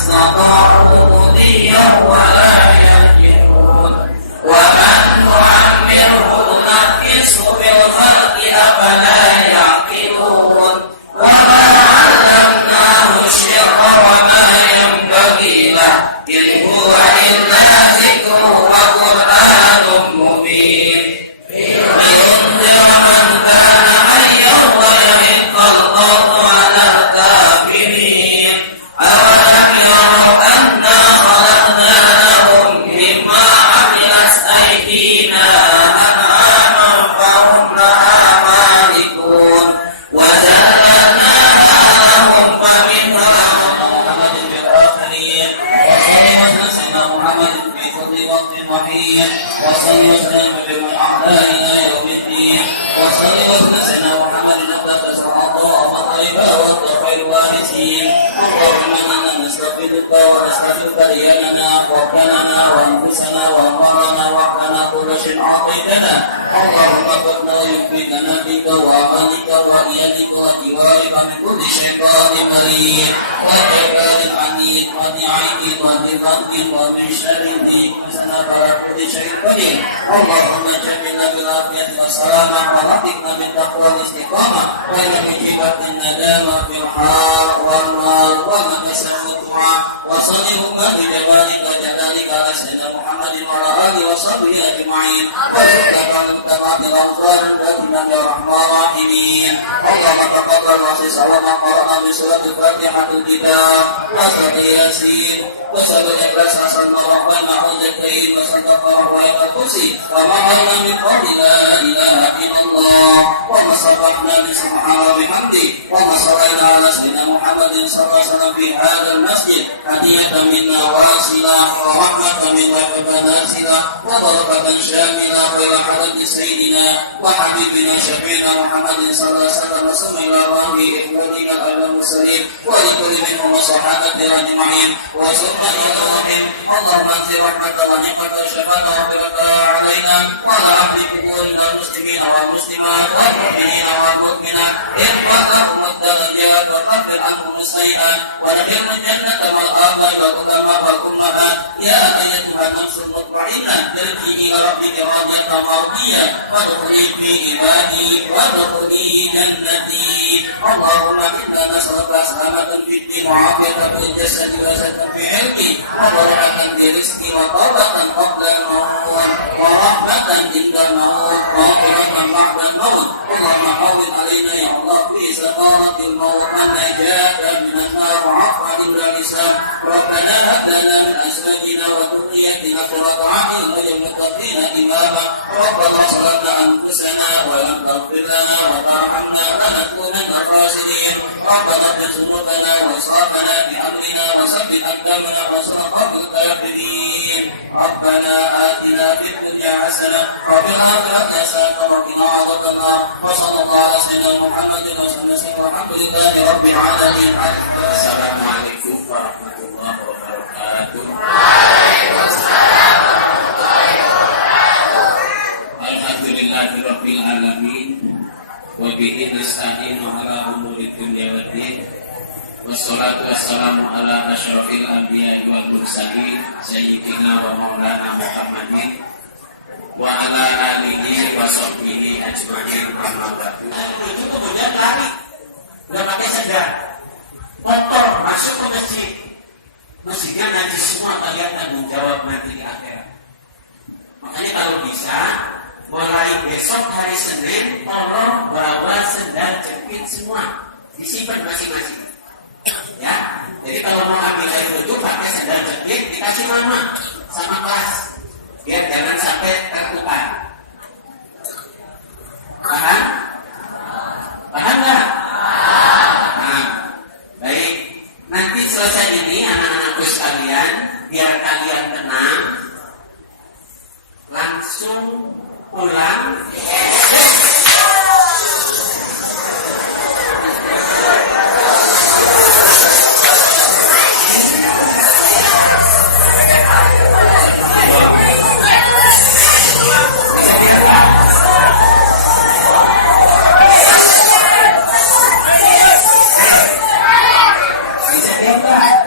استطاعوا مضيا ولا يرجعون ومن نعمره ننكسه في الخلق أفلا يعقلون وما علمناه الشعر وما ينبغي له إن هو إلا ذكر وقرآن مبين لينذر من كان حيا ويحق القول على الكافرين أولم يروا أنا خلقنا لهم مما عملت أيدينا أنعاما فهم لها مالكون وذللناها لهم فمنها محمد في الآخرين وصلى سيدنا محمد في كل وقت وحين وصلى وسلم بمن أعلى إلى يوم الدين وصلى سيدنا محمد نبت الصراط والطيبة والطفل الوارثين اللهم إنا نستغفرك ونستغفرك دياننا وكلنا وأنفسنا وأمرنا وحدنا كل شيء أعطيتنا اللهم فقنا ويكفينا بك وأهلك وإيادك وجوارك من كل شيطان مريض وجبال عنيد ونعيم وذنب ومن شر ذي حسنا فلا كل شيء قدير اللهم جملنا بالعافية والسلامة ورزقنا بالتقوى والاستقامة وبالإجابة الندامة في الحال والمال والمكسب والدعاء وصلهم بجبالك جلالك على سيدنا محمد وعلى آله وصحبه أجمعين وارزقنا المتقين الأنصار الذين يا رحمن الراحمين اللهم تقبل واسع وما قرأنا بسورة الفاتحة الكتاب وسورة ياسين وسورة الإخلاص حسن ورحمن وذكرين وصدق وعلى الكرسي وما قلنا من قول لا إله إلا الله وما صبحنا بسبحان وبحمده وما صلينا على سيدنا محمد صلى الله عليه وسلم في هذا المسجد هدية منا واصلة ورحمة من ربك نازلة وبركة شاملة وإلى حضرة سيدنا وحبيبنا شفيعنا محمد صلى الله عليه وسلم وصلى إلى الله إخوتنا المرسلين ولكل منهم وصحابة أجمعين وصلنا إليهم اللهم أنزل رحمة ونعمة وشفاء وغفرة علينا وعلى أهل قبورنا المسلمين والمسلمات والمؤمنين والمؤمنات اغفر لهم الدرجات وكفر عنهم السيئات وادخلهم الجنة مع الآباء والقدماء والأمهات يا أيتها النفس المطمئنة ارجعي إلى ربك راضية مرضية وادخلي في عبادي وادخلي جنتي اللهم إنا نسألك سلامة في الدين وعافية في الجسد وزكاة في علمي وبركة في رزقي وطاقة قبل الموت ورحمة عند الموت وعقبة بعد الموت اللهم حول علينا يا الله في سفارة الموت النجاة من النار وعفوا عند الإسلام ربنا هب لنا من أزواجنا وذريتنا قرة أعين واجعلنا إماما ربنا ظلمنا أنفسنا ولم تغفر لنا وترحمنا لنكونن خاسرين ربنا اغفر ذنوبنا وإسرافنا في أمرنا وثبت أقدامنا وانصرنا الكافرين ربنا آتنا في الدنيا حسنة وفي الآخرة حسنة وقنا عذاب النار وصلى الله على سيدنا محمد وسلم والحمد لله رب العالمين. السلام عليكم ورحمة الله وبركاته. Waalaikumsalam warahmatullahi wabarakatuh. Alhamdulillahi rabbil alamin wa bihi nasta'inu ala umuri dunya waddin. Wassalatu wassalamu ala asyrafil anbiya'i wal mursalin sayyidina wa maulana Muhammadin wa ala alihi wa sahbihi ajma'in amma ba'du. Itu kemudian lari, udah pakai sandal, kotor masuk ke masjid. Masjidnya najis semua, kalian tanggung jawab nanti di akhirat. Makanya kalau bisa mulai besok hari Senin tolong bawa sandal jepit semua, disimpan masing-masing. Ya, jadi kalau mau ambil air wudhu pakai sandal jepit, dikasih mama sama kelas, biar jangan sampai tertukar. Paham? Paham nggak? Nah, baik. Nanti selesai ini anak-anakku sekalian, biar kalian tenang, langsung pulang. Gracias.